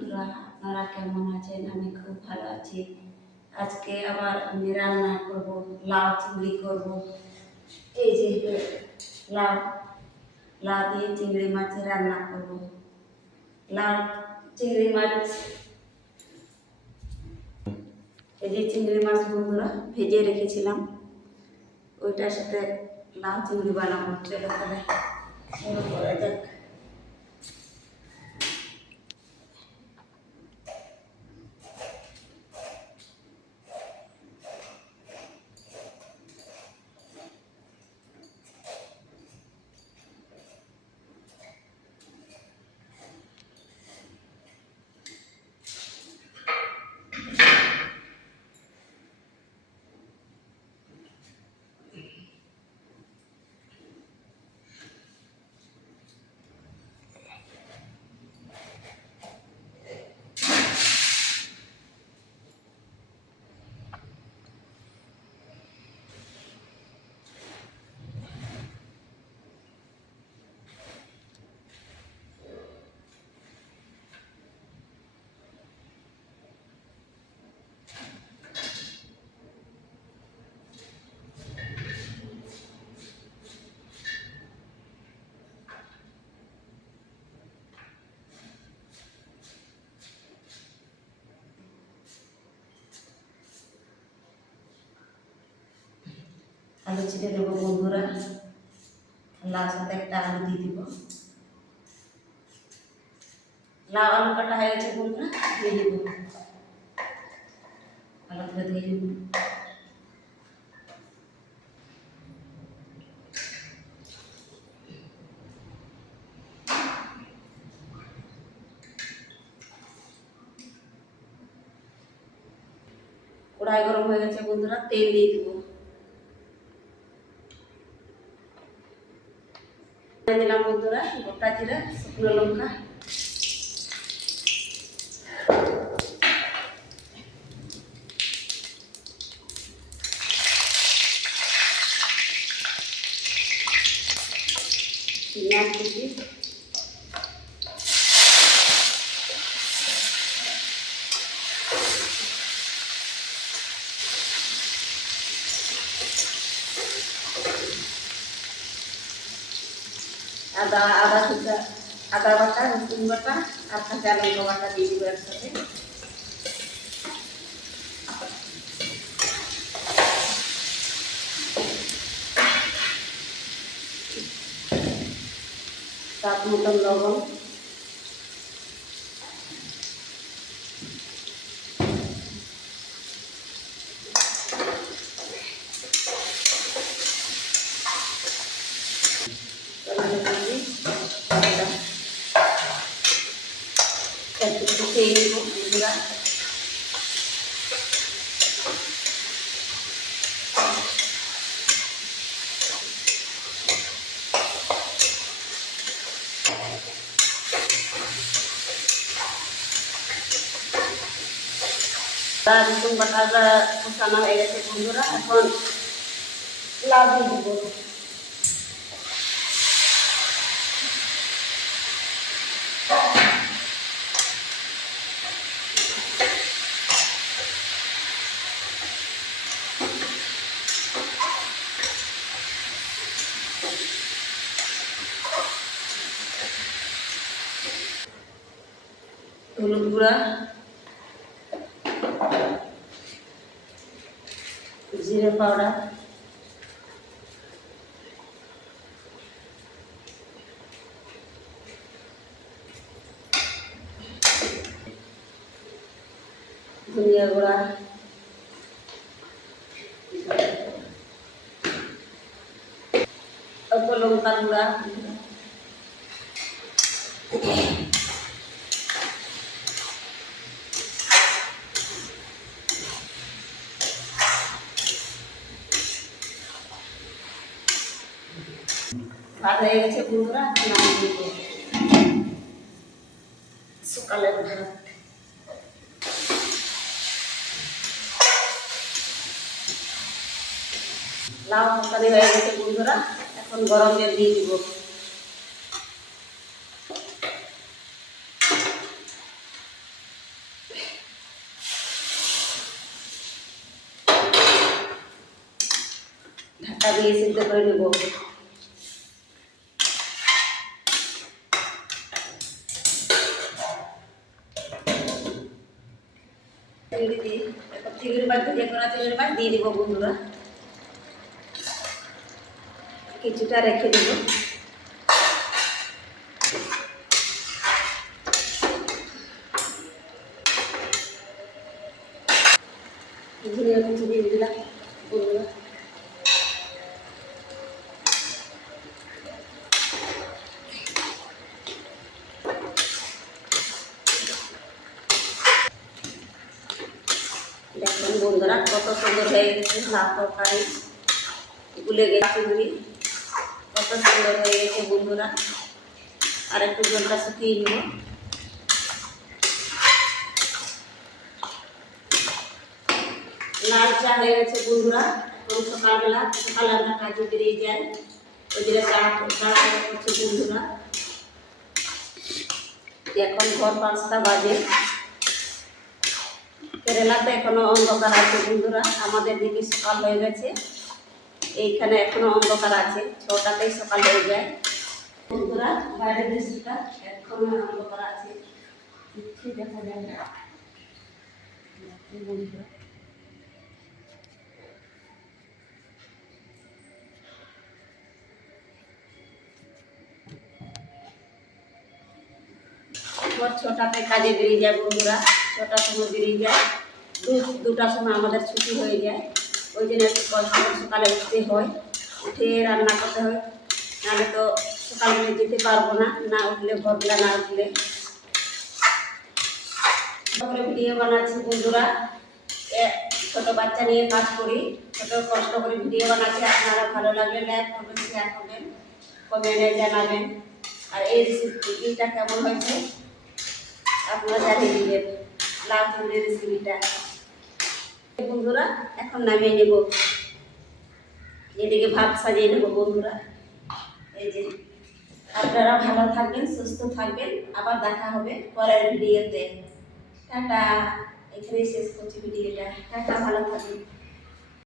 বন্ধুরা, আপনারা কেমন আছেন? আমি খুব ভালো আছি। আজকে আবার আমি রান্না করব, লাউ চিংড়ি করব। এই যে লাউ লাউ দিয়ে চিংড়ি মাছের রান্না করব। লাউ চিংড়ি মাছ, এই যে চিংড়ি মাছ বন্ধুরা ভেজে রেখেছিলাম, ওইটার সাথে লাউ চিংড়ি বানাবো। চলো তাহলে শুরু করা যাক। আলু ছিটে দেবো বন্ধুরা, লাউ সাথে একটা আলু দিয়ে দিব। লাউ আলু কাটা হয়ে গেছে বন্ধুরা, দিয়ে দিব। ভালো করে দিয়ে দিব। কড়াই গরম হয়ে গেছে বন্ধুরা, তেল দিয়ে দিব। দিলাম বন্ধুরা গোটা জিরা, শুকনো লঙ্কা, পেঁয়াজ কুচি, আদা বাটা, রসুন বাটা আর কাঁচা লঙ্কা বাটা দিয়ে দিব একসাথে। স্বাদ মতন লবণ, একটু খেয়ে নেব বন্ধুরা। রসুন বাটাটা কষানো হয়ে গেছে বন্ধুরা, এখন লাউ দিয়ে দিব। হলুদ গুঁড়া, জিরে পাউডার, ধনিয়া গুঁড়া, অল্প লঙ্কার গুঁড়া, ভাত হয়ে গেছে বন্ধুরা, নামিয়ে দেব। সকালের ভাত লাউ তরকারি হয়ে গেছে বন্ধুরা, এখন গরম জল দিয়ে দিব। ঢাকা দিয়ে সিদ্ধ করে নেব। চিংড়ি মাছ ভেজে করা চিংড়ি মাছ দিয়ে দিব বন্ধুরা, কিছুটা রেখে দেব। ধনিয়া কুচি দিয়ে দিলাম বন্ধুরা। দেখুন বন্ধুরা কত সুন্দর হয়ে গেছে লাউ তরকারি, গুলে গেছে চিংড়ি, কত সুন্দর হয়ে গেছে বন্ধুরা। আর একটু জলটা শুকিয়ে নেব। লাল চা হয়ে গেছে বন্ধুরা। এখন সকালে আমরা কাজে বেরিয়ে যাই, ওই দিকে চা করছে বন্ধুরা। এখন ভোর 5টা বাজে। কেরালাতে এখনো অন্ধকার আছে বন্ধুরা, আমাদের দিকে সকাল হয়ে গেছে, এইখানে এখনো অন্ধকার আছে। 6টাতেই সকাল হয়ে যায় বন্ধুরা। বাইরের দেশটা এখনো অন্ধকার আছে, কিছু দেখা যায় না বন্ধুরা। ভোর 6টাতে কাজে বেরিয়ে যায় বন্ধুরা। 6টার সময় বেরিয়ে যায়, 2টার সময় আমাদের ছুটি হয়ে যায়। ওই জন্য একটু কষ্ট করে সকালে উঠতে হয়, উঠে রান্না করতে হয়, নাহলে তো সকালবেলা যেতে পারবো না, না উঠলে ভোরবেলা না উঠলে। ভিডিও বানাচ্ছি বন্ধুরা, ছোট বাচ্চা নিয়ে কাজ করি, ছোট কষ্ট করে ভিডিও বানাচ্ছি। আপনারা ভালো লাগলে লাইক করবেন, শেয়ার করবেন, কমেন্টে জানাবেন। আর এই রেসিপিটা কেমন হয়েছে আপনারা জানিয়ে দিবেন, লাউ চিংড়ির রেসিপিটা বন্ধুরা। এখন নামিয়ে নেব, এদিকে ভাত সাজিয়ে নেব বন্ধুরা। এই যে আপনারা ভালো থাকবেন, সুস্থ থাকবেন, আবার দেখা হবে পরের ভিডিওতে। টাটা, এখানেই শেষ করছি ভিডিওটা। টাটা, ভালো থাকবেন।